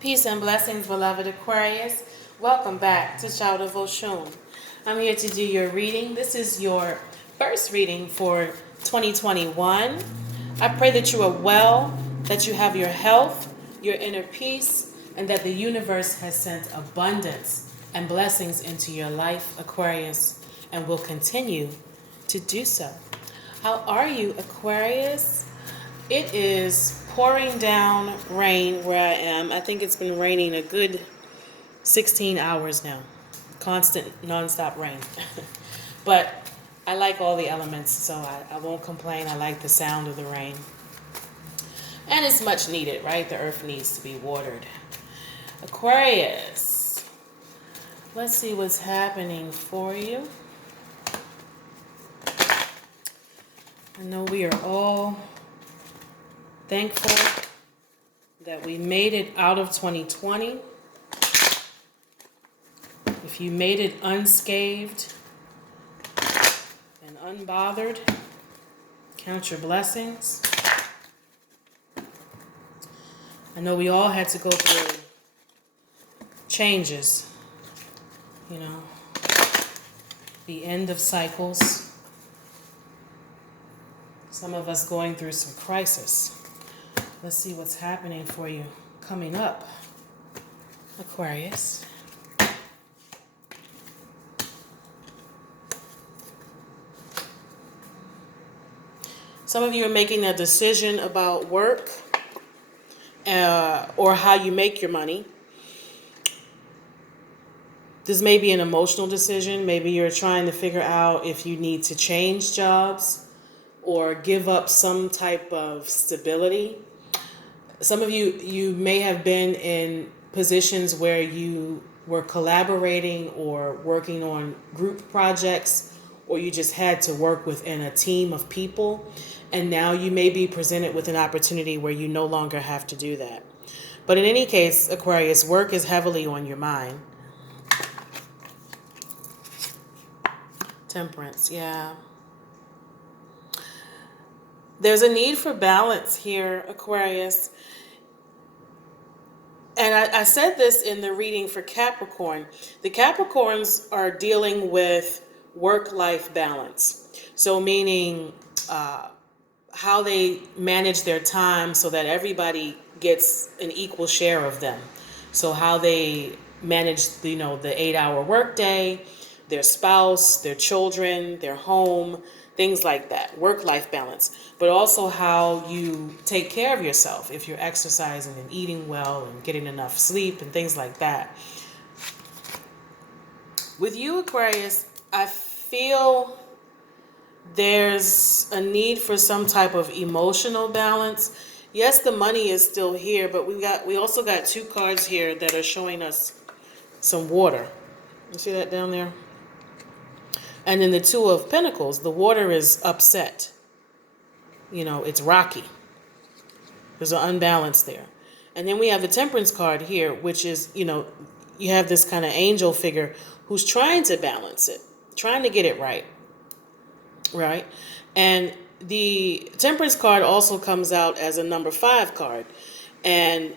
Peace and blessings, beloved Aquarius. Welcome back to Child of Oshun. I'm here to do your reading. This is your first reading for 2021. I pray that you are well, that you have your health, your inner peace, and that the universe has sent abundance and blessings into your life, Aquarius, and will continue to do so. How are you, Aquarius? It is pouring down rain where I am. I think it's been raining a good 16 hours now. Constant, nonstop rain. But I like all the elements, so I won't complain. I like the sound of the rain. And it's much needed, right? The earth needs to be watered. Aquarius, let's see what's happening for you. I know we are all thankful that we made it out of 2020. If you made it unscathed and unbothered, count your blessings. I know we all had to go through changes, the end of cycles. Some of us going through some crisis. Let's see what's happening for you coming up, Aquarius. Some of you are making a decision about work or how you make your money. This may be an emotional decision. Maybe you're trying to figure out if you need to change jobs or give up some type of stability. Some of you may have been in positions where you were collaborating or working on group projects, or you just had to work within a team of people, and now you may be presented with an opportunity where you no longer have to do that. But in any case, Aquarius, work is heavily on your mind. Temperance, yeah. There's a need for balance here, Aquarius. And I said this in the reading for Capricorn. The Capricorns are dealing with work-life balance. So meaning how they manage their time so that everybody gets an equal share of them. So how they manage, the 8-hour workday, their spouse, their children, their home, things like that, work-life balance. But also how you take care of yourself, if you're exercising and eating well and getting enough sleep and things like that. With you, Aquarius, I feel there's a need for some type of emotional balance. Yes, the money is still here, but we also got two cards here that are showing us some water. You see that down there? And then the Two of Pentacles, the water is upset. It's rocky. There's an unbalance there. And then we have the Temperance card here, which is, you have this kind of angel figure who's trying to balance it, trying to get it right. Right? And the Temperance card also comes out as a number 5 card. And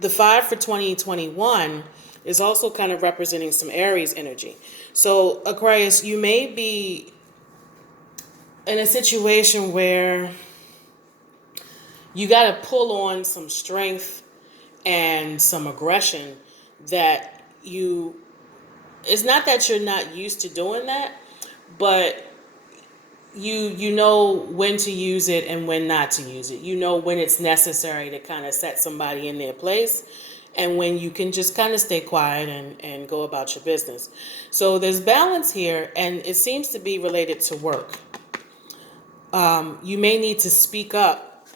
the 5 for 2021 is also kind of representing some Aries energy. So, Aquarius, you may be in a situation where you got to pull on some strength and some aggression that it's not that you're not used to doing that, but you know when to use it and when not to use it. You know when it's necessary to kind of set somebody in their place, and when you can just kind of stay quiet and go about your business. So there's balance here, and it seems to be related to work. You may need to speak up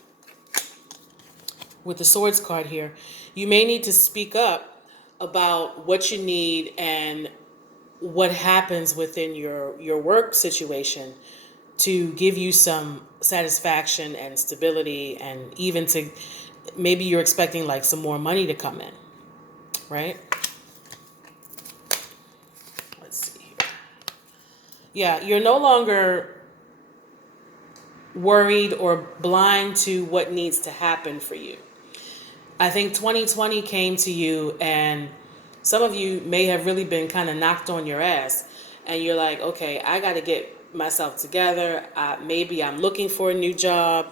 with the Swords card here. You may need to speak up about what you need and what happens within your work situation to give you some satisfaction and stability, and even to maybe you're expecting like some more money to come in, right? Let's see here. Yeah, you're no longer worried or blind to what needs to happen for you. I think 2020 came to you, and some of you may have really been kind of knocked on your ass, and you're like, okay, I got to get myself together. Maybe I'm looking for a new job.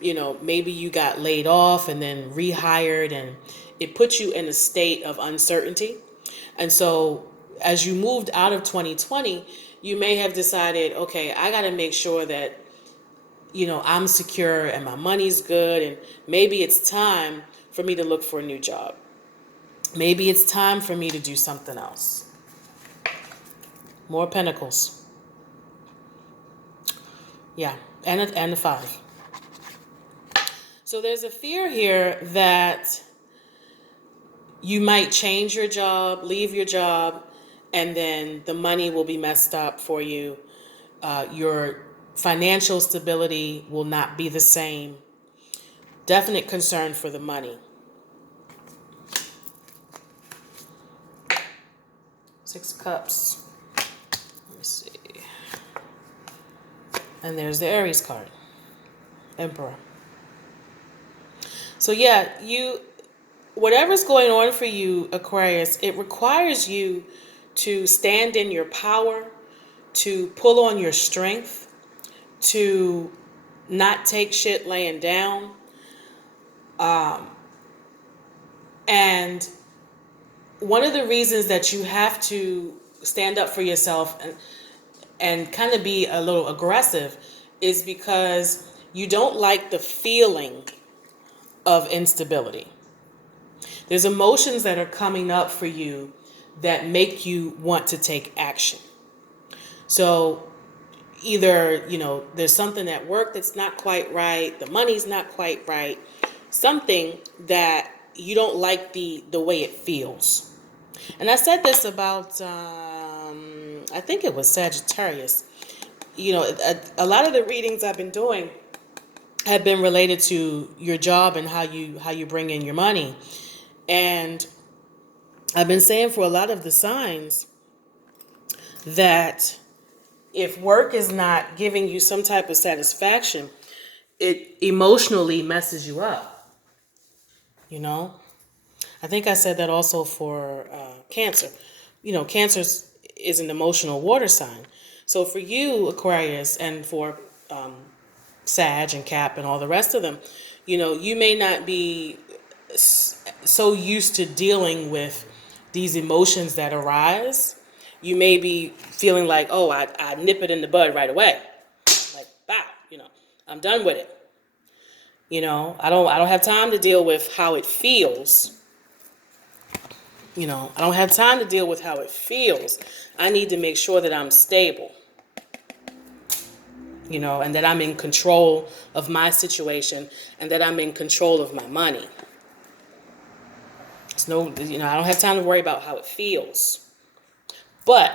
Maybe you got laid off and then rehired, and it puts you in a state of uncertainty. And so as you moved out of 2020, you may have decided, okay, I got to make sure that, I'm secure and my money's good. And maybe it's time for me to look for a new job. Maybe it's time for me to do something else. More pentacles. Yeah, and the 5. So there's a fear here that you might change your job, leave your job, and then the money will be messed up for you. Your financial stability will not be the same. Definite concern for the money. 6 of Cups. Let me see. And there's the Aries card. Emperor. So yeah, whatever's going on for you, Aquarius, it requires you to stand in your power, to pull on your strength, to not take shit laying down. And one of the reasons that you have to stand up for yourself and kind of be a little aggressive is because you don't like the feeling of instability. There's emotions that are coming up for you that make you want to take action. So either, there's something at work that's not quite right, the money's not quite right, something that you don't like the way it feels. And I said this about, I think it was Sagittarius. A lot of the readings I've been doing have been related to your job and how you bring in your money. And I've been saying for a lot of the signs that if work is not giving you some type of satisfaction, it emotionally messes you up. I think I said that also for Cancer. Cancer is an emotional water sign. So for you, Aquarius, and for Sag and Cap and all the rest of them, you may not be so used to dealing with these emotions that arise. You may be feeling like, oh, I nip it in the bud right away. Like, bow, I'm done with it. I don't have time to deal with how it feels. I don't have time to deal with how it feels. I need to make sure that I'm stable. And that I'm in control of my situation and that I'm in control of my money. I don't have time to worry about how it feels. But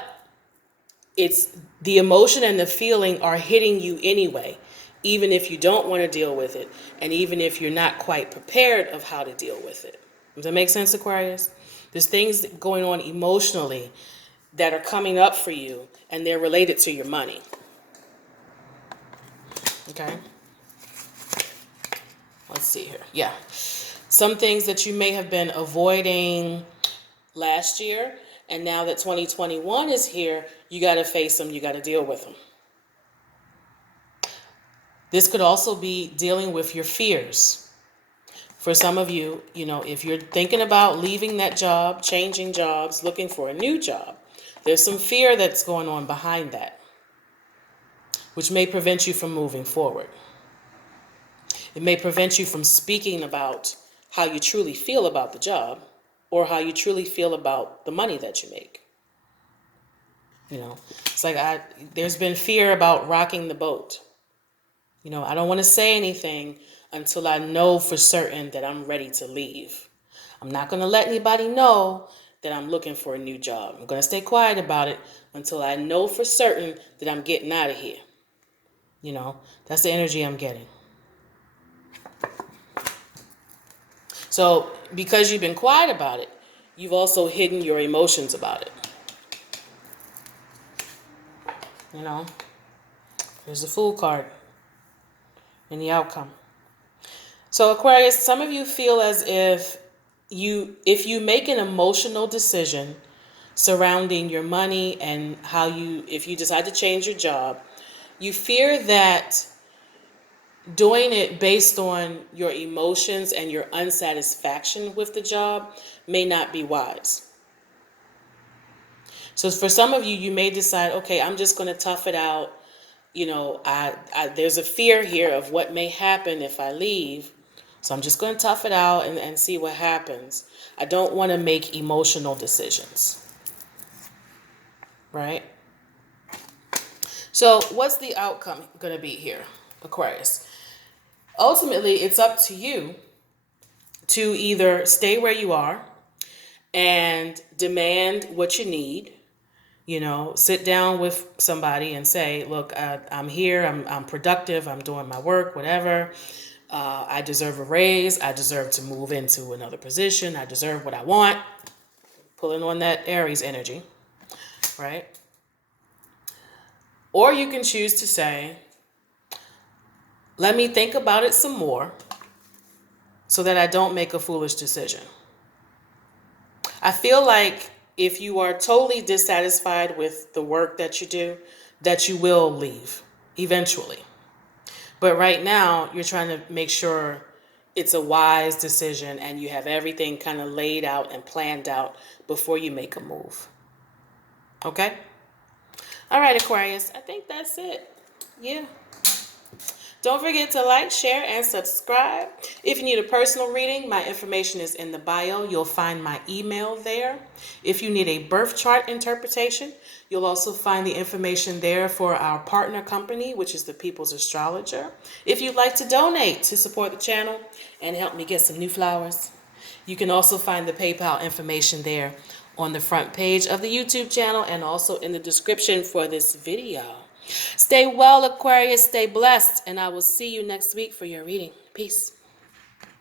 it's the emotion and the feeling are hitting you anyway, even if you don't want to deal with it, and even if you're not quite prepared of how to deal with it. Does that make sense, Aquarius? There's things going on emotionally that are coming up for you, and they're related to your money. Okay? Let's see here. Yeah. Some things that you may have been avoiding last year, and now that 2021 is here, you got to face them, you got to deal with them. This could also be dealing with your fears. For some of you, if you're thinking about leaving that job, changing jobs, looking for a new job, there's some fear that's going on behind that, which may prevent you from moving forward. It may prevent you from speaking about how you truly feel about the job or how you truly feel about the money that you make. It's like there's been fear about rocking the boat. I don't want to say anything until I know for certain that I'm ready to leave. I'm not going to let anybody know that I'm looking for a new job. I'm going to stay quiet about it until I know for certain that I'm getting out of here. That's the energy I'm getting. So because you've been quiet about it, you've also hidden your emotions about it. There's the Fool card in the outcome. So Aquarius, some of you feel as if you make an emotional decision surrounding your money and if you decide to change your job, you fear that doing it based on your emotions and your unsatisfaction with the job may not be wise. So for some of you, you may decide, okay, I'm just going to tough it out. You know, there's a fear here of what may happen if I leave. So I'm just going to tough it out and see what happens. I don't want to make emotional decisions. Right? So what's the outcome going to be here, Aquarius? Ultimately, it's up to you to either stay where you are and demand what you need. You know, sit down with somebody and say, look, I'm here, I'm productive, I'm doing my work, whatever. I deserve a raise. I deserve to move into another position. I deserve what I want. Pulling on that Aries energy, right? Or you can choose to say, let me think about it some more so that I don't make a foolish decision. I feel like if you are totally dissatisfied with the work that you do, that you will leave eventually. But right now, you're trying to make sure it's a wise decision and you have everything kind of laid out and planned out before you make a move. Okay? All right, Aquarius, I think that's it. Yeah. Don't forget to like, share, and subscribe. If you need a personal reading, my information is in the bio. You'll find my email there. If you need a birth chart interpretation, you'll also find the information there for our partner company, which is the People's Astrologer. If you'd like to donate to support the channel and help me get some new flowers, you can also find the PayPal information there on the front page of the YouTube channel and also in the description for this video. Stay well, Aquarius. Stay blessed. And I will see you next week for your reading. Peace.